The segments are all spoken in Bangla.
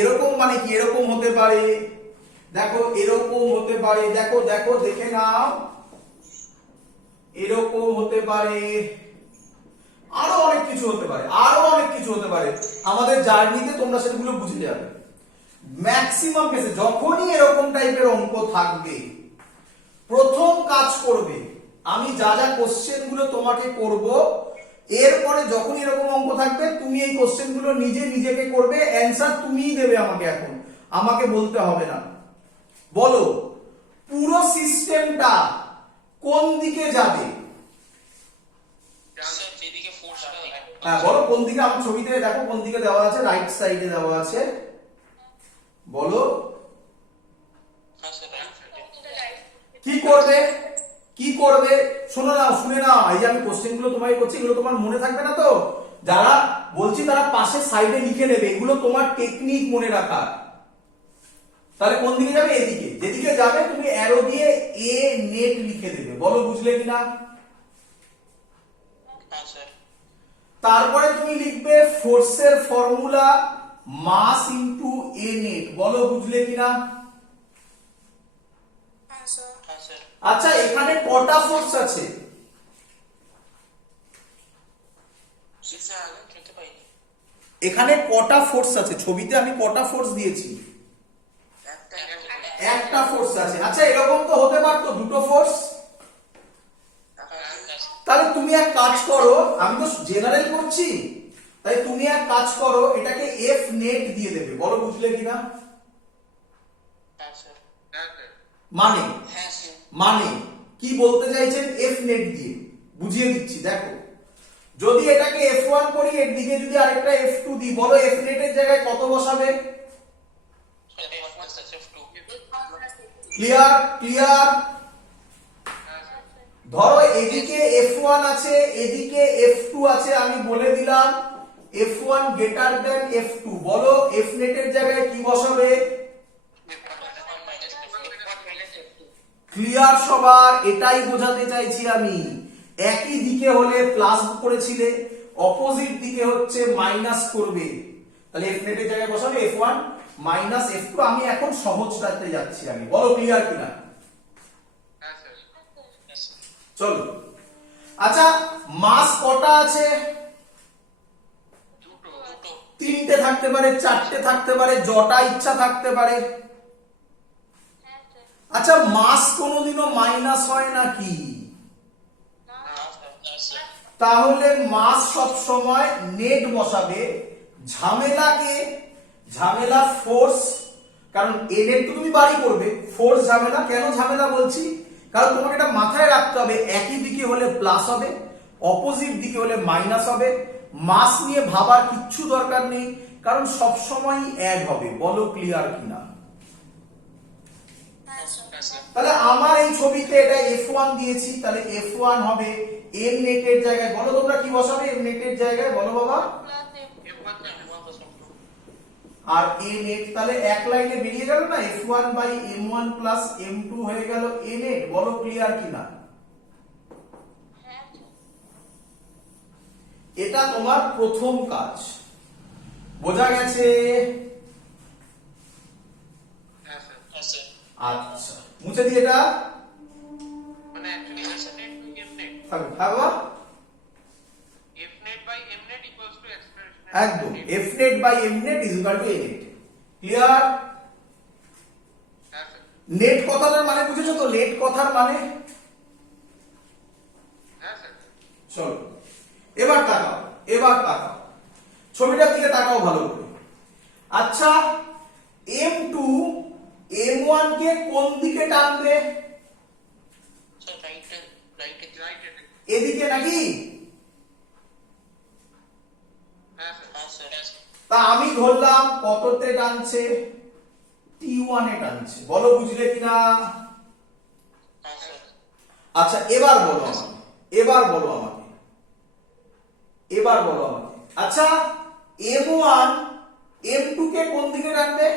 এরকম মানে কি এরকম হতে পারে, দেখো এরকম হতে পারে, দেখো দেখো দেখে নাও, এরকম হতে পারে, আরো অনেক কিছু হতে পারে, আরো অনেক কিছু হতে পারে। আমাদের জার্নিতে তোমরা সেগুলো বুঝে যাবে। ম্যাক্সিমাম কেসে যখনই এরকম টাইপের অঙ্ক থাকবে, প্রথম কাজ করবে, আমি যা যা কোশ্চেন গুলো তোমাকে করব, এরপরে যখন এরকম অঙ্ক থাকবে তুমি এই কোশ্চেন গুলো নিজে নিজেকে করবে, অ্যানসার তুমিই দেবে আমাকে, এখন আমাকে বলতে হবে না। বলো পুরো সিস্টেমটা কোন দিকে যাবে? হ্যাঁ বলো কোন দিকে, আমার ছবিতে দেখো কোন দিকে দেওয়া আছে, রাইট সাইডে দেওয়া আছে, বলো কি করবে, কি করবে? শোনো না, শুনে নাও, এই যে আমি কোশ্চেন গুলো তোমাকে করছি, এগুলো তোমার মনে থাকবে না তো? যারা বলছি তারা পাশে সাইডে লিখে নেবে, এগুলো তোমার টেকনিক মনে রাখার। তাহলে কোন দিকে যাবে? এদিকে। যেদিকে যাবে তুমি অ্যারো দিয়ে এ নেট লিখে দেবে। বলো বুঝলে কিনা? তারপরে তুমি লিখবে ফোর্সের formula mass into a net. বলো বুঝলে কিনা? আচ্ছা এখানে কটা ফোর্স আছে? এখানে কটা ফোর্স আছে? ছবিতে আমি কটা ফোর্স দিয়েছি? একটা ফোর্স আছে। আচ্ছা এরকম তো হতে পারতো দুটো ফোর্স। তাহলে তুমি এক কাজ করো, আমি তো জেনারেল করছি, তাই তুমি এক কাজ করো, এটাকে এফ নেট দিয়ে দেবে। বলো বুঝলে কিনা? মানে মানে কি বলতে চাইছেন এফ নেট দিয়ে? বুঝিয়ে দিচ্ছি দেখো, যদি এটাকে f1 করি, এর দিকে যদি আরেকটা f2 দিই, বলো f নেটের জায়গায় কত বসাবে? ক্লিয়ার? ক্লিয়ার? ধরো এদিকে f1 আছে, এদিকে f2 আছে, আমি বলে দিলাম f1 গ্রেটার দেন f2, বলো f নেটের জায়গায় কি বসাবে? ক্লিয়ার সবার? এটাই বোঝাতে চাইছি আমি। একই দিকে হলে প্লাস করেছিলে, অপোজিট দিকে হচ্ছে মাইনাস করবে, তাহলে f নেটের জায়গায় বসাবে f1 মাইনাস f2। আমি এখন সহজটাতে যাচ্ছি আমি, বলো ক্লিয়ার কিনা? চলো আচ্ছা মাস কটা আছে? তিনটে থাকতে পারে, চারটে থাকতে পারে, যটা ইচ্ছা থাকতে পারে। আচ্ছা মাস কোনোদিনও মাইনাস হয় নাকি? তাহলে মাস সব সময় নেট বসাবে। ঝামেলাকে, ঝামেলা ফোর্স, কারণ এ নেট তো তুমি বাড়ি করবে, ফোর্স ঝামেলা। কেন ঝামেলা বলছি? কারণ তোমাকে এটা মাথায় রাখতে হবে, একই দিকে হলে প্লাস হবে, অপোজিট দিকে হলে মাইনাস হবে। মাস নিয়ে ভাবার কিচ্ছু দরকার নেই, কারণ সব সময় অ্যাড হবে। বলো ক্লিয়ার কিনা? তাহলে আমার এই ছবিতে এটা f1 দিয়েছি, তাহলে f1 হবে m নেটের জায়গায়, বলো তোমরা কি বসাবে m নেটের জায়গায়? বলো বাবা। আর a নেট তাহলে এক লাইনে বেরিয়ে গেল না, f1 by m1 plus m2 হয়ে গেল a নেট। বলো ক্লিয়ার কিনা? এটা তোমার প্রথম কাজ, বোঝা গেছে? আচ্ছা মুছে দিয়ে এটা মানে অ্যাকচুয়ালি থাকবে f net by m net equals to expression, একদম f net by m net is equal to a net। Clear? Net কথাটার মানে বুঝেছো তো? নেট কথার মানে, হ্যাঁ স্যার। চলো এবার তাকাও, এবার তাকাও ছবিটার দিকে, তাকাও ভালো করে। আচ্ছা m2 m1 কে কোন দিকে টানবে? এদিকে নাকি? তা আমি ধরলাম কততে টানছে? t1 এ টানছে। বলো বুঝলে কিনা? আচ্ছা এবার বলো আমাকে, এবার বলো আমাকে, এবার বলো আমাকে। আচ্ছা m1 m2 কে কোন দিকে টানবে?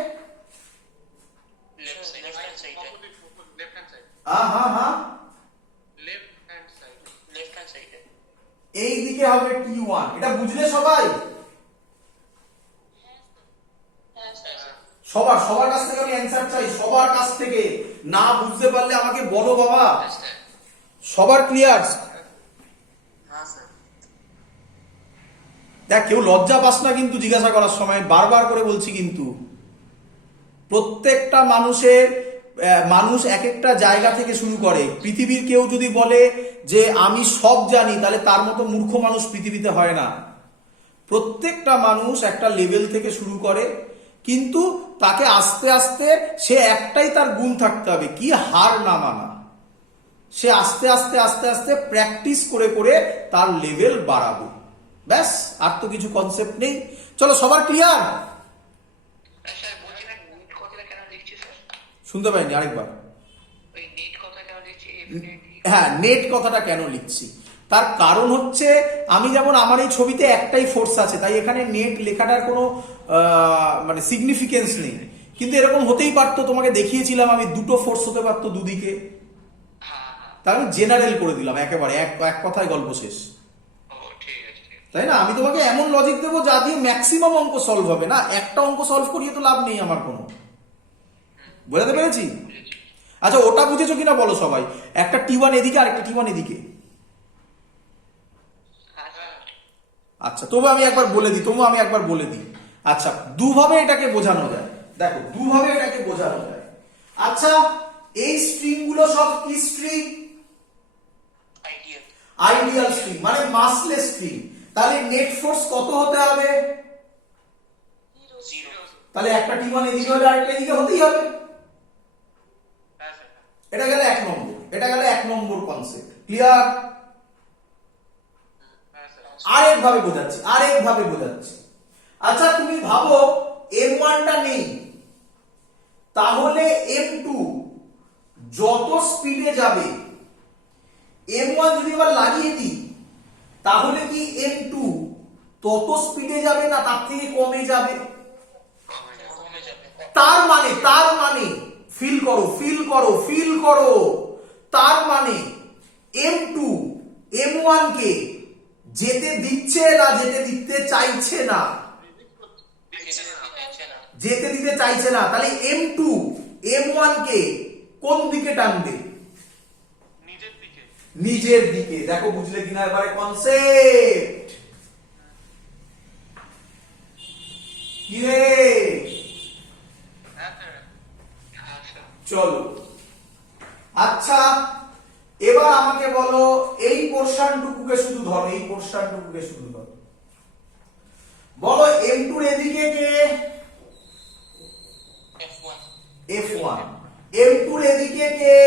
এই দিকে হবে t1। এটা বুঝলে সবাই? সবার সবার কাছ থেকে আমি অ্যান্সার চাই, সবার কাছ থেকে। না বুঝতে পারলে আমাকে বলো বাবা। সবার ক্লিয়ার? দেখ, কেউ লজ্জা পাস না কিন্তু জিজ্ঞাসা করার সময়, বারবার করে বলছি কিন্তু। প্রত্যেকটা মানুষ এক একটা জায়গা থেকে শুরু করে। পৃথিবীর কেউ যদি বলে যে আমি সব জানি, তাহলে তার মতো মূর্খ মানুষ পৃথিবীতে হয় না। প্রত্যেকটা মানুষ একটা লেভেল থেকে শুরু করে, কিন্তু তাকে আস্তে আস্তে সে একটাই তার গুণ থাকতে হবে, কি হার না মানা। সে আস্তে আস্তে আস্তে আস্তে প্র্যাকটিস করে করে তার লেভেল বাড়াবে, ব্যাস। আর তো কিছু কনসেপ্ট নেই। চলো, সবার ক্লিয়ার? শুনতে পাইনি, আরেকবার। হ্যাঁ, নেট কথাটা কেন লিখছি, তার কারণ হচ্ছে আমি যেমন আমার এই ছবিতে একটাই ফোর্স আছে, তাই এখানে নেট লেখাটার কোনো মানে সিগনিফিকেন্স নেই। কিন্তু এরকম হতেই পারতো, তোমাকে দেখিয়েছিলাম আমি, দুটো ফোর্স হতে পারতো দুদিকে, তাই আমি জেনারেল করে দিলাম একেবারে, এক কথায় গল্প শেষ। তাই না? আমি তোমাকে এমন লজিক দেবো যা দিয়ে ম্যাক্সিমাম অঙ্ক সলভ হবে। না, একটা অঙ্ক সলভ করিয়ে তো লাভ নেই আমার কোনো। বোঝাতে পেরেছি? আচ্ছা, ওটা বুঝেছো কিনা বলো সবাই? একটা T1 এদিকে আর একটা T1 এদিকে। আচ্ছা, তবু আমি একবার বলে দিই। আচ্ছা, দুভাবে এটাকে বোঝানো যায়। দেখো, দুভাবে এটাকে বোঝানো যায়। আচ্ছা, এই স্ট্রিং গুলো সব কি স্ট্রিং? আইডিয়াল স্ট্রিং, মানে মাসলেস স্ট্রিং। তাহলে নেট ফোর্স কত হতে হবে? তাহলে একটা T1 এদিকে হলে আরেকটা এদিকে হতেই হবে। এটা গেল এক নম্বর কনসেপ্ট। ক্লিয়ার? আরেকভাবে বোঝাচ্ছি। আচ্ছা, তুমি ভাবো M1 টা নেই, তাহলে M2 যত স্পিডে যাবে, M1 যদি আবার লাগিয়ে দিই, তাহলে কি M2 তত স্পিডে যাবে না তার থেকে কমে যাবে? তার মানে ফিল করো, তার মানে M2 M1 কে যেতে দিচ্ছে না, যেতে দিতে চাইছে না। তাহলে M2 M1 কে কোন দিকে টানবে? নিজের দিকে। দেখো, বুঝলে কিনা এবারে কনসেপ্ট? কি রে? চলো, আচ্ছা, এবার আমাকে বলো, এই পোরশনটুকুকে শুধু ধরো, বলো M2 এর এদিকে কে? F1। M2 এর এদিকে কে?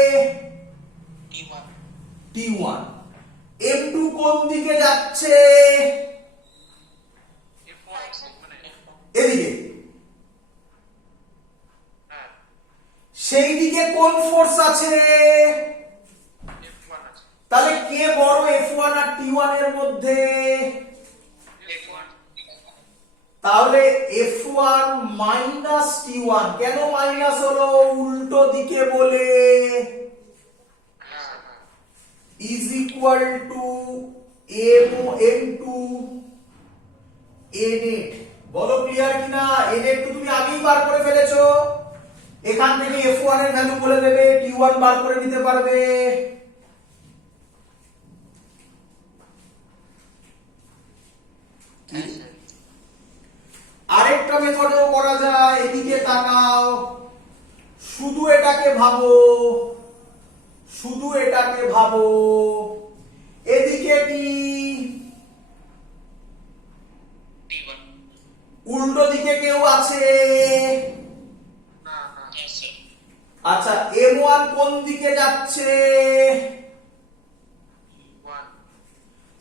T1। M2 কোন দিকে যাচ্ছে? এদিকে। সেই দিকে কোন ফোর্স আছে? তাহলে কে বড়, F1 আর T1 এর মধ্যে? তাহলে F1 মাইনাস T1। কেন মাইনাস হলো? উল্টো দিকে বলে, is equal two M2 A net. বলো ক্লিয়ার কিনা? A নেট তুমি আগেই বার করে ফেলেছো, এখান থেকে F1 এর ভ্যালু বলে দেবে, T1 বার করে নিতে পারবে। আরেকটা মেথডও করা যায়, এদিকে তাকাও, শুধু এটাকে ভাবো, এদিকে কি? উল্টো দিকে কেউ আছে? আচ্ছা, M1 কোন দিকে যাচ্ছে?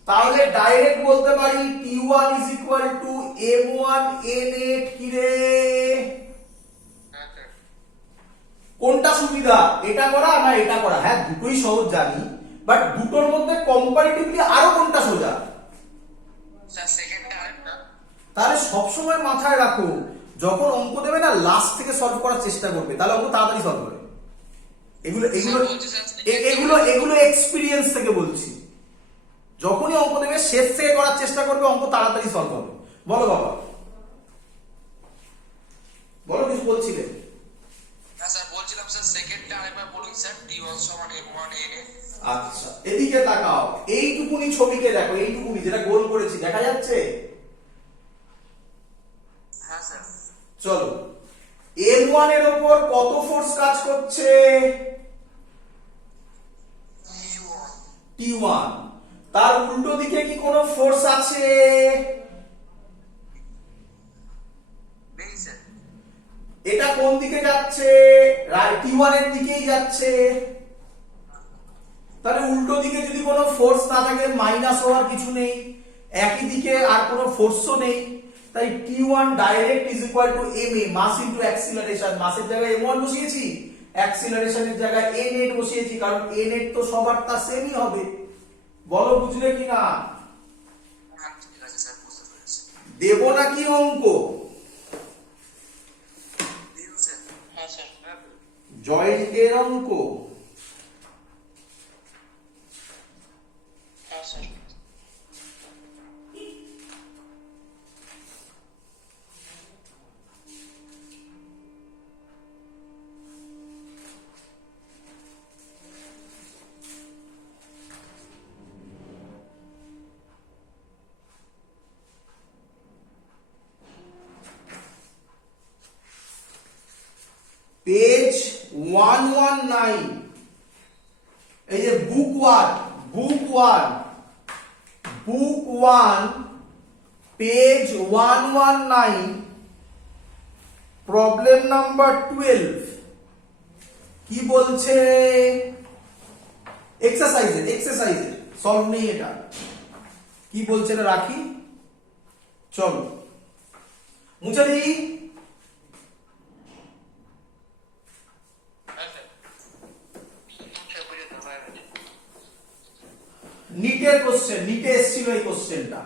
তাহলে ডাইরেক্ট বলতে পারি T1 is equal to M1 A net। কি রে? কোনটা সুবিধা, এটা করা না এটা করা? হ্যাঁ, দুটোই সহজ জানি, বাট দুটোর মধ্যে কম্পারেটিভলি আরো কোনটা সোজা? তাহলে সবসময় মাথায় রাখো, যখন অঙ্ক দেবে না, লাস্ট থেকে সলভ করার চেষ্টা করবে, তাহলে অঙ্ক তাড়াতাড়ি সলভ হবে। এগুলো এক্সপিরিয়েন্স থেকে বলছি। যখনই অঙ্ক দেবে, শেষ থেকে করার চেষ্টা করবে, অঙ্ক তাড়াতাড়ি সলভ হবে। বলো বাবা। বলো, কিছু বলছিলে? হ্যাঁ স্যার, বলছিলাম স্যার সেকেন্ডটা আরেকবার বলুন স্যার। T1 সমান M1 NA। আচ্ছা, এদিকে তাকাও, এইটুকুনি ছবিকে দেখো, এইটুকুনি যেটা গোল করেছি দেখা যাচ্ছে? হ্যাঁ স্যার। চলো, M1 এর উপর কত ফোর্স কাজ করছে? T1। তার উল্টো দিকে কি কোনো ফোর্স আছে? নেই স্যার। এটা কোন দিকে যাচ্ছে? T1 এর দিকেই যাচ্ছে। তাহলে উল্টো দিকে যদি কোনো ফোর্স না থাকে, মাইনাস হওয়ার কিছু নেই, একই দিকে আর কোনো ফোর্সও নেই, তাই T1 direct is equal to ma, mass into acceleration. মাসের জায়গায় m1 বসিয়েছি, অ্যাক্সিলারেশনের জায়গায় a নেট বসিয়েছি, কারণ a নেট তো সবার তা সেমই হবে। বলো বুঝলে কি না? হ্যাঁ ঠিক আছে স্যার, বুঝতে পেরেছি। দেব নাকি অঙ্ক? দিন স্যার। হ্যাঁ স্যার। জয়েন্টের অঙ্ক? হ্যাঁ স্যার। পেজ 119, এই যে বুক 1 পেজ 119, প্রবলেম নাম্বার 12। কি বলছে? এক্সারসাইজের সলভ নেই এটা। কি বলছে এটা রাখি, চলো মুছে দিই। নিটের কোশ্চেন, নিটে এসেছিল এই কোশ্চেনটা।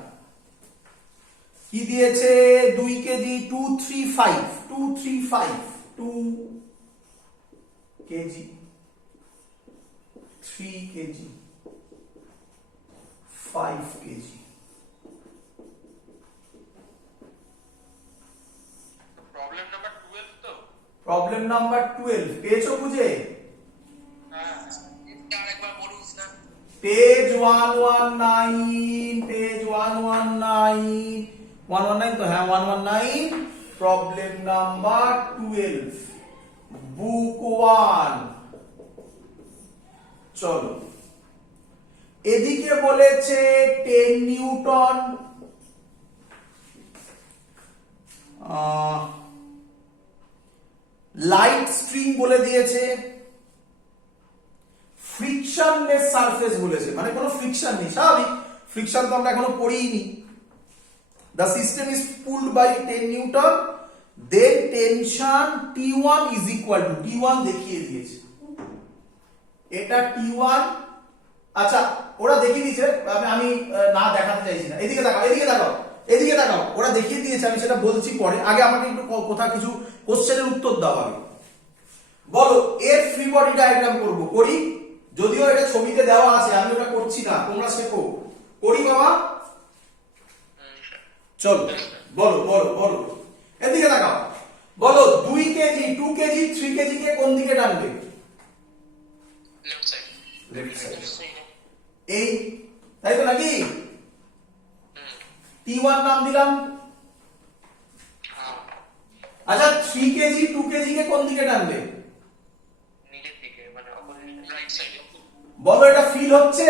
কি দিয়েছে? 2 KG 235 KG 3 KG 5 KG. Problem number 12 তো? প্রবলেম নাম্বার 12 পেয়েছো বুঝে? হ্যাঁ, এটা আরেকবার বলুন স্যার। পেজ 119 তো, হ্যাঁ 119, প্রবলেম নাম্বার 12, বুক 1। চলো, এদিকে বলেছে 10 নিউটন, লাইট স্ট্রিং বলে দিয়েছে, ফ্রিকশনলেস সারফেস বলেছে, মানে কোনো ফ্রিকশন নেই। স্বাভাবিক, ফ্রিকশন তো আমরা এখনো পড়িনি। The system is pulled by 10 Newton, then tension T1 is equal to, T1 দেখিয়ে দিয়েছে, এটা T1। আচ্ছা, ওরা দেখিয়ে দিয়েছে, আমি না দেখাতে চাইছি না। এদিকে তাকাও, ওরা দেখিয়ে দিয়েছে, আমি সেটা বলছি পরে। আগে আমাকে একটু কোথা কিছু কোশ্চেনের উত্তর দাও আগে। বলো, এর ফ্রি বডি ডায়াগ্রাম করি, যদিও এটা ছবিতে দেওয়া আছে, আমি ওটা করছি না, তোমরা শেখো। করি বাবা, চলো বলো, এদিকে তাকাও। বলো 2 কেজি 2 কেজি 3 কেজি কে কোন দিকে টানবে? Left side. Left side. এই তাই তো নাকি? T1 নাম দিলাম। আচ্ছা, 3 কেজি 2 কেজি কে কোন দিকে টানবে? নিচের দিকে, মানে অপোজিট রাইট সাইডে। বলো, এটা ফিল হচ্ছে?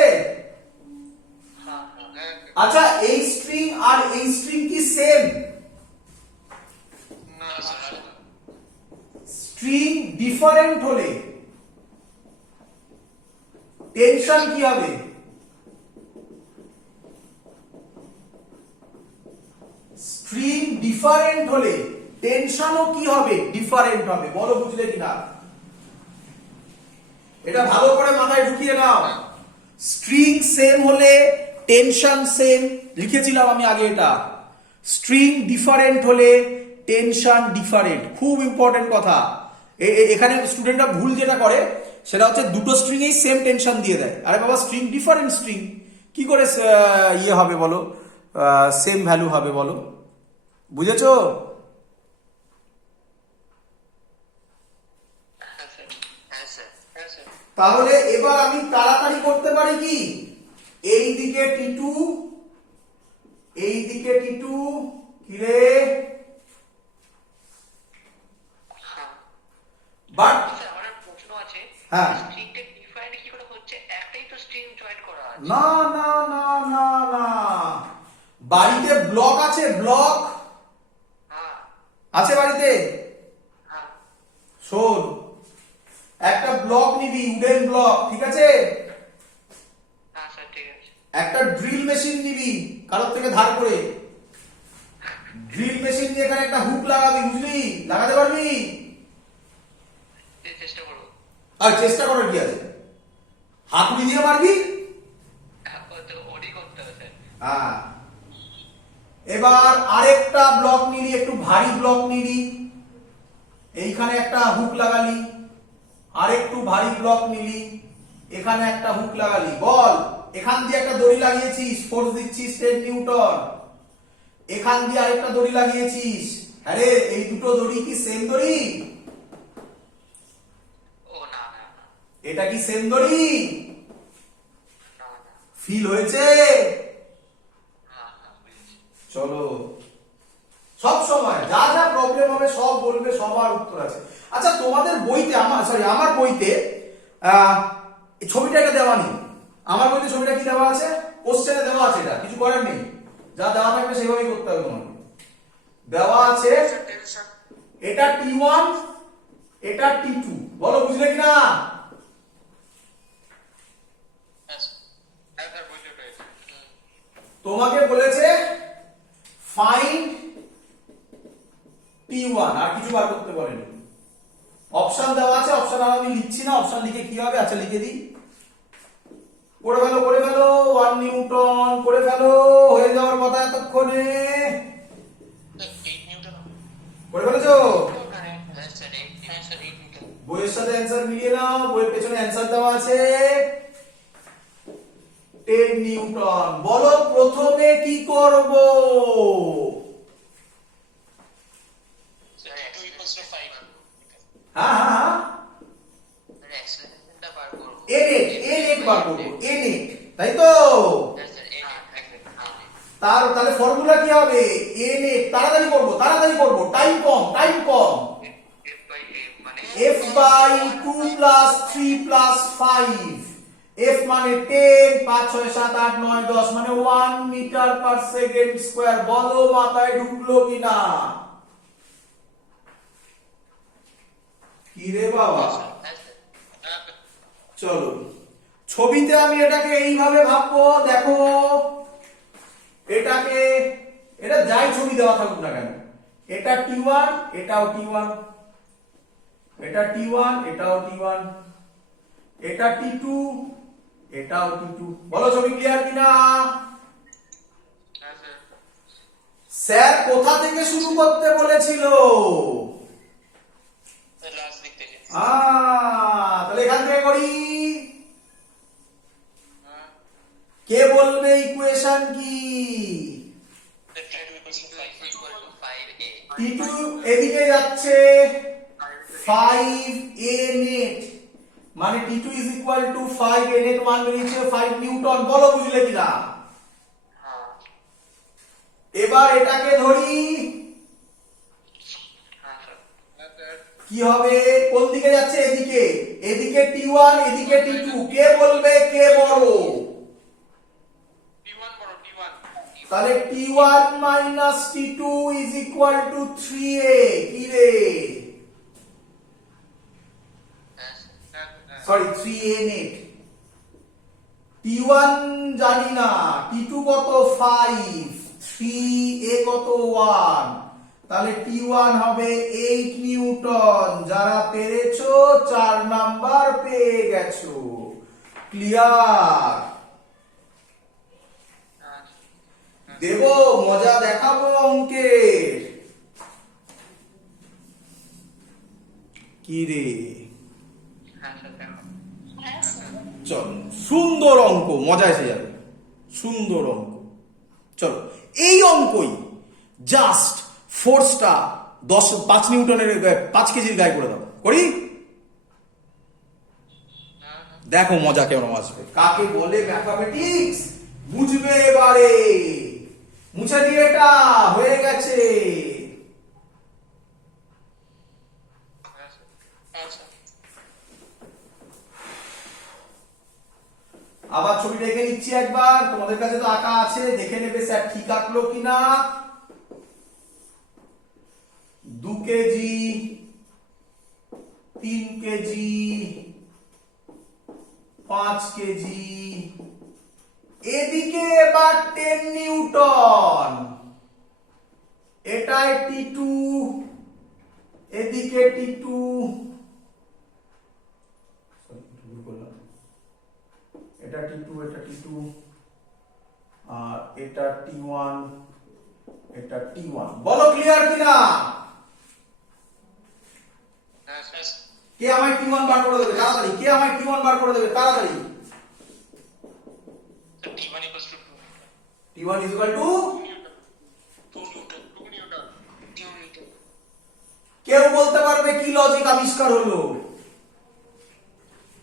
হ্যাঁ হ্যাঁ। আচ্ছা, এই স্ট্রিং আর এই স্ট্রিং কি সেম? না স্যার। স্ট্রিং ডিফারেন্ট হলে টেনশন কি হবে? স্ট্রিং ডিফারেন্ট হলে টেনশনও কি হবে? ডিফারেন্ট হবে। বলো বুঝলে কিনা? এটা ভালো করে মাথায় ঢুকিয়ে নাও। স্ট্রিং সেম হলে টেনশন সেম, লিখেছিলাম আমি আগে এটা। স্ট্রিং ডিফারেন্ট হলে টেনশন ডিফারেন্ট, খুব ইম্পর্টেন্ট কথা। এখানে স্টুডেন্টরা ভুল যেটা করে সেটা হচ্ছে দুটো স্ট্রিং এই সেম টেনশন দিয়ে দেয়। আরে বাবা, স্ট্রিং ডিফারেন্ট স্ট্রিং কি করে ইয়ে হবে বলো, সেম ভ্যালু হবে বলো? বুঝেছো? তাহলে এবার আমি তাড়াতাড়ি করতে পারি কি, এই দিকে টি2, এই দিকে টি2, কি রে, হ্যাঁ বাট স্যার আমার একটা প্রশ্ন আছে, হ্যাঁ, স্ট্রিংটা ডিফাইন্ড কি করে হচ্ছে? একটাই তো স্ট্রিং জয়েন করা আছে। না না না না না, বাড়িতে ব্লক আছে, ব্লক হ্যাঁ আছে বাড়িতে। হ্যাঁ শোন, একটা ব্লক নিবি, উডেন ব্লক, ঠিক আছে, হ্যাঁ স্যার ঠিক আছে। একটা ড্রিল মেশিন নিবি কারোর থেকে ধার করে, ড্রিল মেশিন দিয়ে এখানে একটা হুক লাগাবি, বুঝলি, লাগাতে পারবি? চেষ্টা করবো। আর চেষ্টা করার কি আছে, হাতুড়ি দিয়ে মারবি। তো ওডি করতে হবে স্যার। হ্যাঁ, এবার আরেকটা ব্লক নিলি, একটু ভারী ব্লক নিলি, এইখানে একটা হুক লাগালি, আরেকটু ভারী ব্লক নিলি, এখানে একটা হুক লাগালি, বল, এখান দিয়ে একটা দড়ি লাগিয়েছিস, ফোর্স দিচ্ছিস 10 নিউটন, এখান দিয়ে আরেকটা দড়ি লাগিয়েছিস, আরে এই দুটো দড়ি কি সেম দড়ি? ও না না না এটা কি সেম দড়ি? না না, ফিল হয়েছে? হ্যাঁ হ্যাঁ বুঝেছি। চলো, সব সময় যা যা প্রবলেম হবে সব বলবে, সবার উত্তর আছে। আচ্ছা, তোমাদের বইতে, আমার বইতে এই ছবিটা এটা দেওয়া নেই, আমার বইতে ছবিটা কি দেওয়া আছে, কোশ্চেনে দেওয়া আছে, এটা কিছু করার নেই, যা দেওয়া থাকবে সেভাবেই করতে হবে তোমাকে। দেওয়া আছে টেনশন এটা টি1, এটা টি2, বলো বুঝলে কিনা? স্যার বুঝতে পেরেছি। তোমাকে বলেছে ফাইন্ড টি1, আর কিছু বার করতে বলেনি। অপশন দেওয়া আছে, অপশন আর আমি লিখছি না, অপশন লিখে কি হবে, আচ্ছা লিখে দিই, করে ফেলো, করে ফেলো, 1 নিউটন করে ফেলো, হয়ে যাওয়ার কথা এতক্ষণে, 8 নিউটন করে ফেলেছো? হ্যাঁ স্যার হ্যাঁ স্যার 8 নিউটন। বইয়ের সাথে অ্যান্সার মিলিয়ে নাও, বইয়ের পেছনে অ্যান্সার দেওয়া আছে 10 নিউটন। বলো প্রথমে কি করব? Sir 2 equals to 5। হ্যাঁ হ্যাঁ হ্যাঁ, অ্যাক্সেলারেশনটা বার করব। এ নেট বার করবো, এ নেট, তাই তো? হ্যাঁ স্যার তাহলে ফর্মুলা কি হবে, এ নেট, তাড়াতাড়ি করবো, তাড়াতাড়ি করবো, টাইম কম, টাইম কম, f by a মানে f by 2 plus 3 plus 5, f মানে 10, 5 6 7 8 9 10, মানে 1 মিটার পার সেকেন্ড স্কয়ার। বলো মাথায় ঢুকলো কিনা? কি রে বাবা, হ্যাঁ স্যার চলো, ছবিতে আমি এটাকে এইভাবে ভাববো, দেখো এটাকে, এটা যাই ছবি দেওয়া থাকুক না কেন, এটা টি1, এটাও টি1, এটা টি1, এটাও টি1, এটা টি2, এটাও টি2। বলো ছবি ক্লিয়ার কিনা? হ্যাঁ স্যার স্যার কোথা থেকে শুরু করতে বলেছিল? স্যার লাস্ট দিক থেকে। তাহলে এখান থেকে করি, কে বলবে ইকুয়েশন কি? Sir 2 equals to 5। equal to 5a টি2 এদিকে যাচ্ছে 5a নেট, মানে টি2 is equal to 5a net, মান বেরিয়েছে 5 নিউটন। বলো বুঝলে কিনা? হ্যাঁ এবার এটাকে ধরি, হ্যাঁ স্যার কি হবে, কোন দিকে যাচ্ছে, এদিকে, এদিকে টি1, এদিকে টি2, কে বলবে কে বড়? T1 বড়, T1। তাহলে টি1 মাইনাস টি2 ইজ ইকুয়াল টু 3a, কি রে, হ্যাঁ স্যার সরি 3a নেট, টি1 জানি না, টি2 কত 5, 3a কত 1, তাহলে টি1 হবে 8 নিউটন। যারা পেরেছো 4 নাম্বার পেয়ে গেছো। ক্লিয়ার? দেবো, মজা দেখাবো অঙ্কের, কি রে, হ্যাঁ স্যার দেখো চল, সুন্দর অঙ্ক, মজা এসে যাবে, সুন্দর অঙ্ক। চলো, এই অঙ্কই জাস্ট ফোর্সটা 5 নিউটনের 5 কেজির গায়ে করে দাও, করি? দেখো মজা কেমন আসবে। কাকে বলে ম্যাথমেটিক্স বুঝবে এবারে। মুছে দিয়ে এটা হয়ে গেছে। হ্যাঁ স্যার। আবার ছবিটা এঁকে নিচ্ছি একবার, তোমাদের কাছে তো আঁকা আছে, দেখে নেবে স্যার ঠিক আঁকলো কিনা। 2 কেজি, 3 কেজি, 5 কেজি, এদিকে এবার 10 নিউটন, এটাই T2, এদিকে T2, এটা T2, এটা T2, আর এটা T1, এটা T1। বলো ক্লিয়ার কিনা? হ্যাঁ স্যার। কে আমায় T1 বার করে দেবে তাড়াতাড়ি? কে আমায় T1 বার করে দেবে তাড়াতাড়ি? T1 equals to 2 T1 is equal to 2 Newton. 2 Newton. 2 Newton. কেউ বলতে পারবে কি লজিক আবিষ্কার হলো?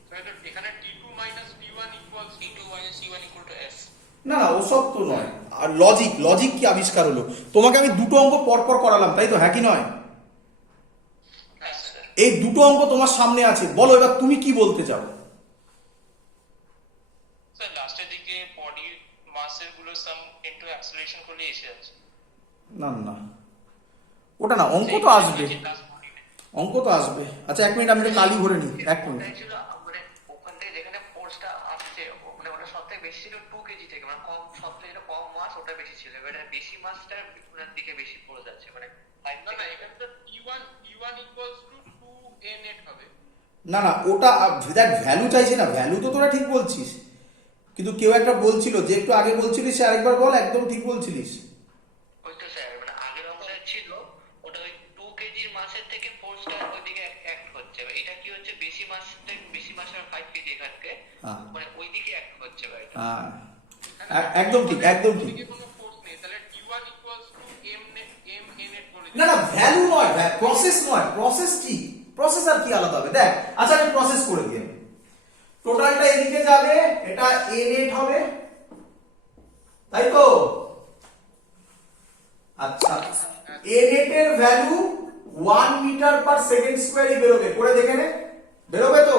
স্যার এখানে T2 minus T1 equals T2 minus T1 equal to F। না না ওসব তো নয়। আর লজিক, লজিক কি আবিষ্কার হলো? তোমাকে আমি দুটো অঙ্ক পরপর করালাম, তাই তো? হ্যাঁ কি নয়? হ্যাঁ স্যার। এই দুটো অঙ্ক তোমার সামনে আছে, বলো এবার তুমি কি বলতে চাও? স্যার লাস্টের দিকে বডির মাসের গুলো সাম ইনটু অ্যাক্সেলারেশন করলে এসে যাচ্ছে। না না ওটা না, অঙ্ক তো আসবে, অঙ্ক তো আসবে। আচ্ছা 1 মিনিট, আমি তো কালি ভরে নিই, 1 মিনিট। ওটাই ছিল মানে ওখান থেকে যেখানে ফোর্সটা আসছে মানে ওটা সব থেকে বেশি ছিল 2 কেজি থেকে, মানে কম, সব থেকে যেটা কম মাস ওটা বেশি ছিল, এবারে বেশি মাসটা ওনার দিকে বেশি পড়ে যাচ্ছে, মানে না না এখানে তো T1 equals to 2a net হবে। না না ওটা দেখ, ভ্যালু চাইছে না, ভ্যালু তো তোরা ঠিক বলছিস, কিন্তু কেউ একটা বলছিল যে একটু আগে বলছিলিস, সে আরেকবার বল, একদম ঠিক বলছিলিস। ওই তো স্যার মানে আগের অঙ্কটা ছিল ওটা ওই 2 কেজির মাসের থেকে ফোর্সটা ওইদিকে অ্যাক্ট হচ্ছে, এবার এটা কি হচ্ছে বেশি মাস থেকে, বেশি মাসের 5 কেজি এখান থেকে হ্যাঁ। মানে ওইদিকে অ্যাক্ট হচ্ছে বা এটা হ্যাঁ একদম ঠিক, একদম ঠিক। এদিকে কোনো ফোর্স নেই, তাহলে T1 equals to m a net বলে না না ভ্যালু নয়, প্রসেস নয়, প্রসেস কি, প্রসেস আর কি আলাদা হবে দেখ। আচ্ছা আমি প্রসেস করে দিই, টোটালটা এদিকে যাবে, এটা এ নেট হবে, তাই তো? আচ্ছা এ নেটের ভ্যালু 1 মিটার পার সেকেন্ড স্কয়ারই বেরোবে, করে দেখে নে, বেরোবে তো?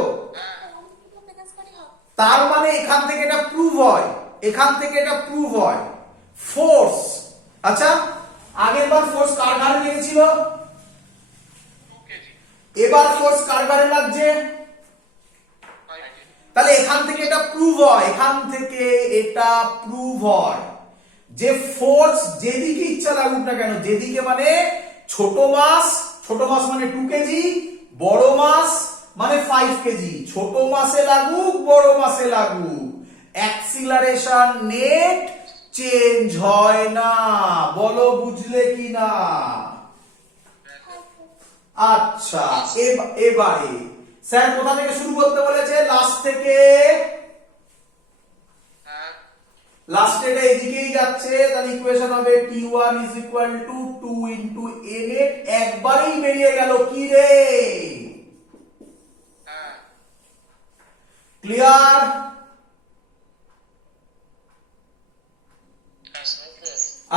তার মানে এখান থেকে এটা প্রুভ হয়, এখান থেকে এটা প্রুভ হয় ফোর্স। আচ্ছা আগের বার ফোর্স কার ঘাড়ে লেগেছিল? 2 কেজি। এবার ফোর্স কার ঘাড়ে লাগছে? 5 কেজি। তাহলে এখান থেকে এটা প্রুভ হয়, এখান থেকে এটা প্রুভ হয় যে ফোর্স যেদিকে ইচ্ছা লাগুক না কেন, যেদিকে মানে ছোট মাস মানে 2 কেজি, বড় মাস মানে 5 কেজি, ছোট মাসে লাগুক বড় মাসে লাগুক, অ্যাক্সিলারেশন নেট চেঞ্জ হয় না। বলো বুঝলে কি না? আচ্ছা এবারে স্যার কোথা থেকে শুরু করতে বলেছে? লাস্ট থেকে। হ্যাঁ লাস্ট এটা এদিকেই যাচ্ছে, তাহলে ইকুয়েশন হবে T1 is equal to 2 into a net। একবারেই বেরিয়ে গেল কি রে? হ্যাঁ ক্লিয়ার? হ্যাঁ স্যার।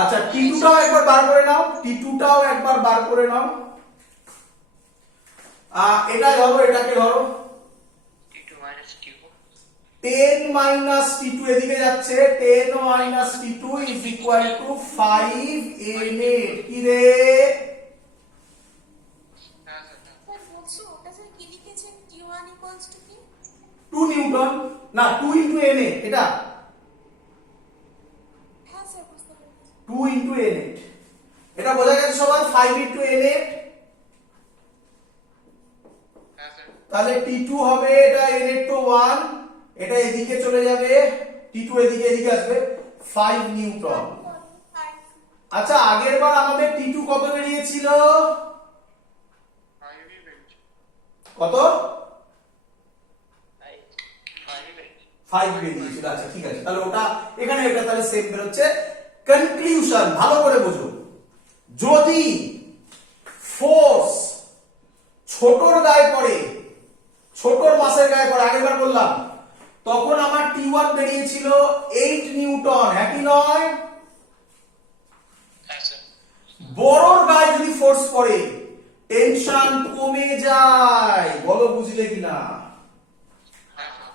আচ্ছা T2 টাও একবার বার করে নাও, T2 টাও একবার বার করে নাও। এটা ধরো, এটাকে ধরো, T2 minus T1 10 minus T2 এদিকে যাচ্ছে, 10 minus T2 is equal to 5 a net। কি রে? হ্যাঁ স্যার। স্যার বলছি ওটা স্যার কি লিখেছেন T1 equals to কি? 2 নিউটন, না 2 into a net, এটা হ্যাঁ স্যার বুঝতে পেরেছি। 2 into a net, এটা বোঝা গেছে সবার? 5 into a net, হ্যাঁ স্যার। তাহলে T2 হবে, এটা a net তো 1, এটা এদিকে চলে যাবে, T2 এদিকে আসবে, 5 নিউটন। আচ্ছা আগের বার আমাদের T2 কত বেরিয়েছিল? 5 ই বেরিয়েছে। কত? 5 5 বেরিয়েছিল। আচ্ছা ঠিক আছে, তাহলে ওটা এখানে এটা তাহলে সেম বেরোচ্ছে। কনক্লুশন ভালো করে বোঝো, যদি ফোর্স ছোটর গায়ে পড়ে, ছোটর মাসের গায়ে পড়ে, আগেরবার বললাম তখন আমার T1 বেরিয়েছিল 8 নিউটন, হ্যাঁ কি নয়? হ্যাঁ স্যার। বড়র গায়ে যদি ফোর্স পড়ে টেনশন কমে যায়, বলো বুঝলে কিনা? হ্যাঁ স্যার।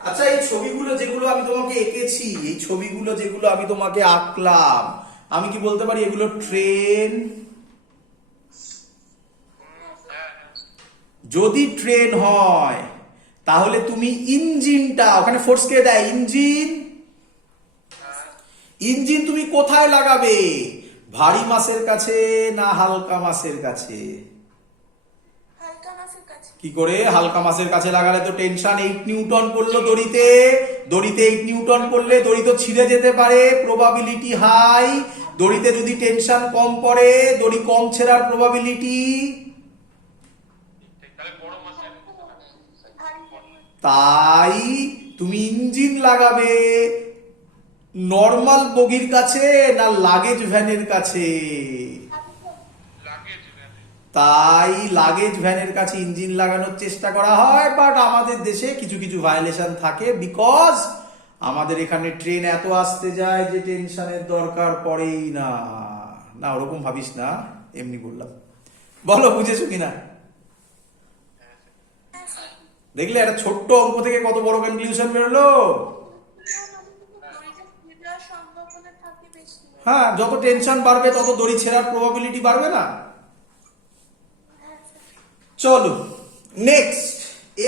আচ্ছা, এই ছবিগুলো যেগুলো আমি তোমাকে এঁকেছি, এই ছবিগুলো যেগুলো আমি তোমাকে আঁকলাম, আমি কি বলতে পারি এগুলো ট্রেন? যদি ট্রেন হয় তাহলে তুমি ইঞ্জিনটা, ওখানে ফোর্স কে দেয়? ইঞ্জিন। ইঞ্জিন তুমি কোথায় লাগাবে? ভারী মাসের কাছে না হালকা মাসের কাছে? হালকা মাসের কাছে। কি করে? হালকা মাসের কাছে লাগালে তো টেনশন 8 নিউটন পড়লো দড়িতে, দড়িতে 8 নিউটন পড়লে দড়ি তো ছিঁড়ে যেতে পারে, প্রবাবিলিটি হাই। দড়িতে যদি টেনশন কম পড়ে, দড়ি কম ছেঁড়ার প্রবাবিলিটি। তাই তুমি ইঞ্জিন লাগাবে নর্মাল বগির কাছে না লাগেজ ভ্যানের কাছে? তাই লাগেজ ভ্যানের কাছে ইঞ্জিন লাগানোর চেষ্টা করা হয়, বাট আমাদের দেশে কিছু কিছু ভায়োলেশন থাকে, বিকজ আমাদের এখানে ট্রেন এত আসতে যায় যে টেনশনের দরকার পড়েই না। না ওরকম ভাবিস না, এমনি বললাম। বলো বুঝেছো কিনা? দেখলে একটা ছোট্ট অঙ্ক থেকে কত বড় কনক্লুশন বেরোলো। সম্ভাবনা থাকে বেশি। হ্যাঁ, যত টেনশন বাড়বে তত দড়ি ছেঁড়ার প্রবাবিলিটি বাড়বে না? চলো নেক্সট,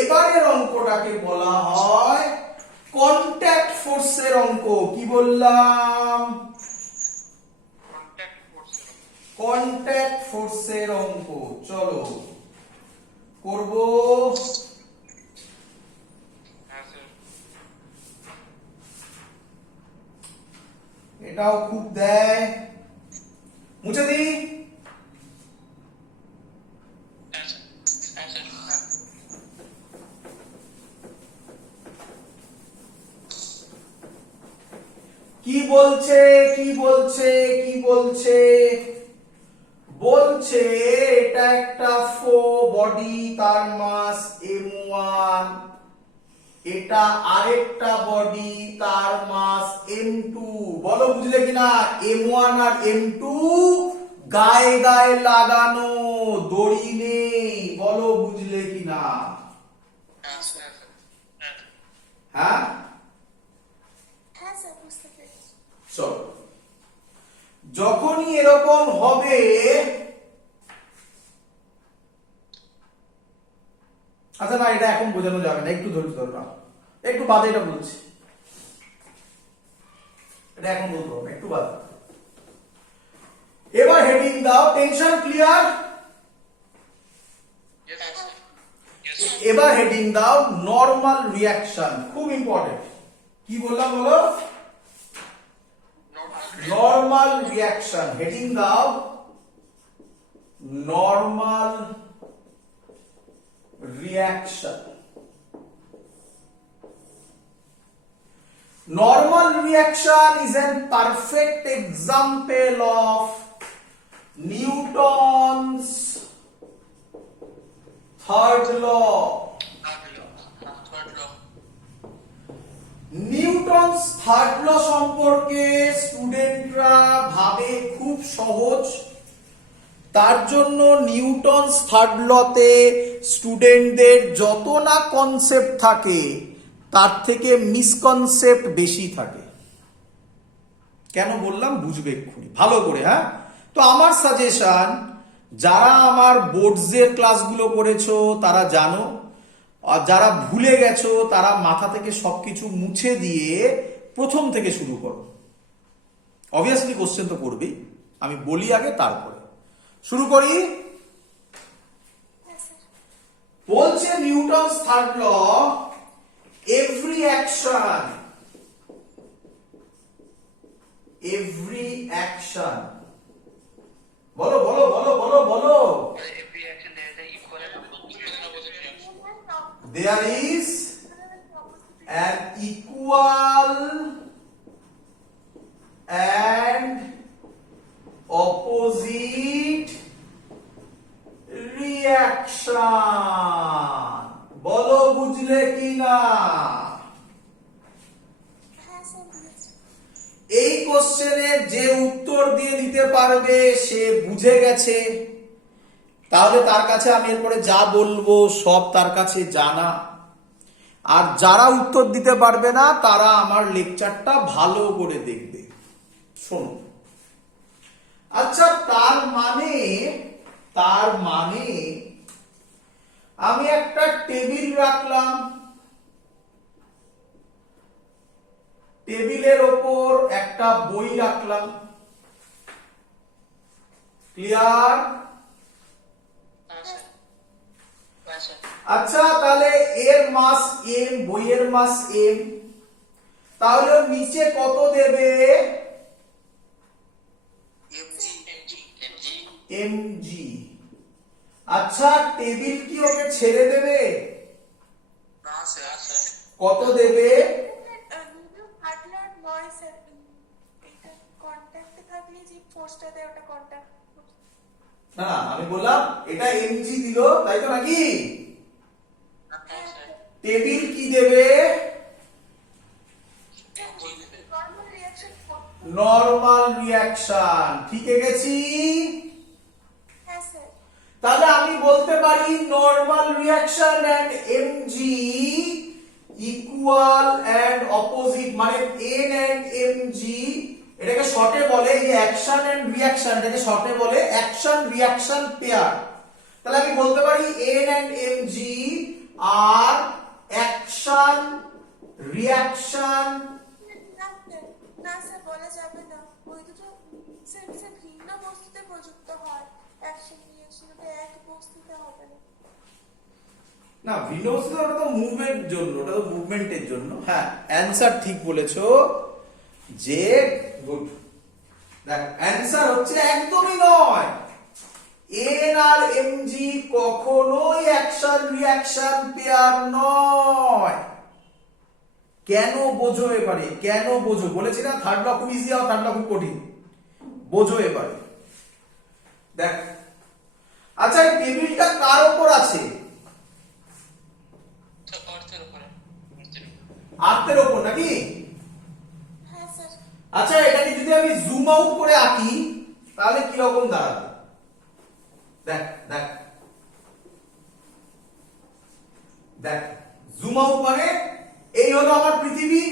এবারের অঙ্কটাকে বলা হয় কন্ট্যাক্ট ফোর্সের অঙ্ক। কি বললাম? কন্ট্যাক্ট ফোর্সের অঙ্ক। চলো করব। এটাও খুব দেয়, মুছে দিই। কি বলছে কি বলছে কি বলছে? বলছে এটা একটা বডি, তার মাস m1, এটা আরেকটা বডি, তার মাস m2। বলো বুঝলে কিনা? m1 আর m2 গায়ে গায়ে লাগানো, দড়ি নেই। বলো বুঝলে কিনা? হ্যাঁ হ্যাঁ স্যার, বুঝতে পেরেছি। চলো, যখনই এরকম হবে, আচ্ছা না এটা এখন বোঝানো যাবে না, একটু ধৈর্য ধরো, একটু বাদে এটা বলছি, এটা এখন বলবো না, একটু বাদে। এবার হেডিং দাও টেনশন ক্লিয়ার। এবার হেডিং দাও নরমাল রিয়াকশন, খুব ইম্পর্টেন্ট। কি বললাম বলো? Normal reaction. হেডিং দাও normal reaction. Normal reaction is a perfect example of Newton's third law. Newton's third law সম্পর্কে স্টুডেন্টরা ভাবে খুব সহজ, তার জন্য নিউটনস থার্ড লতে স্টুডেন্টদের যত না কনসেপ্ট থাকে তার থেকে মিসকনসেপ্ট বেশি থাকে। কেন বললাম বুঝবে এক্ষুনি ভালো করে। হ্যাঁ, তো আমার সাজেশন, যারা আমার বোর্ডসের ক্লাসগুলো করেছো তারা জানো, আর যারা ভুলে গেছো তারা মাথা থেকে সবকিছু মুছে দিয়ে প্রথম থেকে শুরু করো। অবভিয়াসলি কোশ্চেন তো করবেই, আমি বলি আগে তারপরে শুরু করি। বলছে Newton's third law, every action, বলো বলো বলো বলো বলো, there is an equal and opposite reaction. বলো বুঝলে কিনা? এই কোশ্চেনের যে উত্তর দিয়ে দিতে পারবে সে বুঝে গেছে, তাহলে তার কাছে আমি এরপরে যা বলবো সব তার কাছে জানা। আর যারা উত্তর দিতে পারবে না তারা আমার লেকচারটা ভালো করে দেখবে। শোনো, আচ্ছা তার মানে আমি একটা টেবিল রাখলাম, টেবিলের ওপর একটা বই রাখলাম। ক্লিয়ার? আচ্ছা তাহলে এর মাস এম, বইয়ের মাস এম, তাহলে ওর নিচে কত দেবে? এমজি। আচ্ছা টেবিল কি ওকে ছেড়ে দেবে? না স্যার। কত দেবে? পার্টনার নয় স্যার, এটা কন্ট্যাক্টে থাকলে যে পোস্টটা দেয় ওটা কন্ট্যাক্ট। না আমি বললাম এটা এমজি দিল, তাই তো নাকি? টেবিল কি দেবে? Normal reaction. Normal reaction. ঠিক গেছি? হ্যাঁ স্যার। তাহলে আমি বলতে পারি normal reaction and MG equal and opposite, মানে এন এন্ড এমজি এটাকে শর্টে বলে, এই অ্যাকশন এন্ড রিঅ্যাকশন এটাকে শর্টে বলে অ্যাকশন রিঅ্যাকশন পেয়ার। তাহলে আমি বলতে পারি এন এন্ড এমজি আর অ্যাকশন রিঅ্যাকশন। না স্যার বলা যাবে না, ওই দুটো স্যার ভিন্ন বস্তুতে প্রযুক্ত হয়। অ্যাকশন রিঅ্যাকশন ওটা এক বস্তুতে হবে না। না ভিন্ন বস্তু, ওটা তো মুভমেন্ট জন্য, ওটা তো মুভমেন্টের জন্য। হ্যাঁ অ্যানসার ঠিক বলেছো যে গুড। দেখ অ্যানসার হচ্ছে একদমই নয়, এন আর এমজি কখনোই অ্যাকশন রিঅ্যাকশন পেয়ার নয়। কেন বোঝো এবারে, কেন বোঝো? বলেছি না থার্ড ল খুব ইজি আর থার্ড ল খুব কঠিন। বোঝো এবারে। দেখ আচ্ছা এই টেবিলটা কার উপর আছে? আর্থের ওপর নাকি? হ্যাঁ স্যার। আচ্ছা এটাকে যদি আমি জুম আউট করে আঁকি তাহলে কি রকম দাঁড়াবে? দেখ দেখ দেখ, জুম আউট মানে এই হলো আমার পৃথিবী,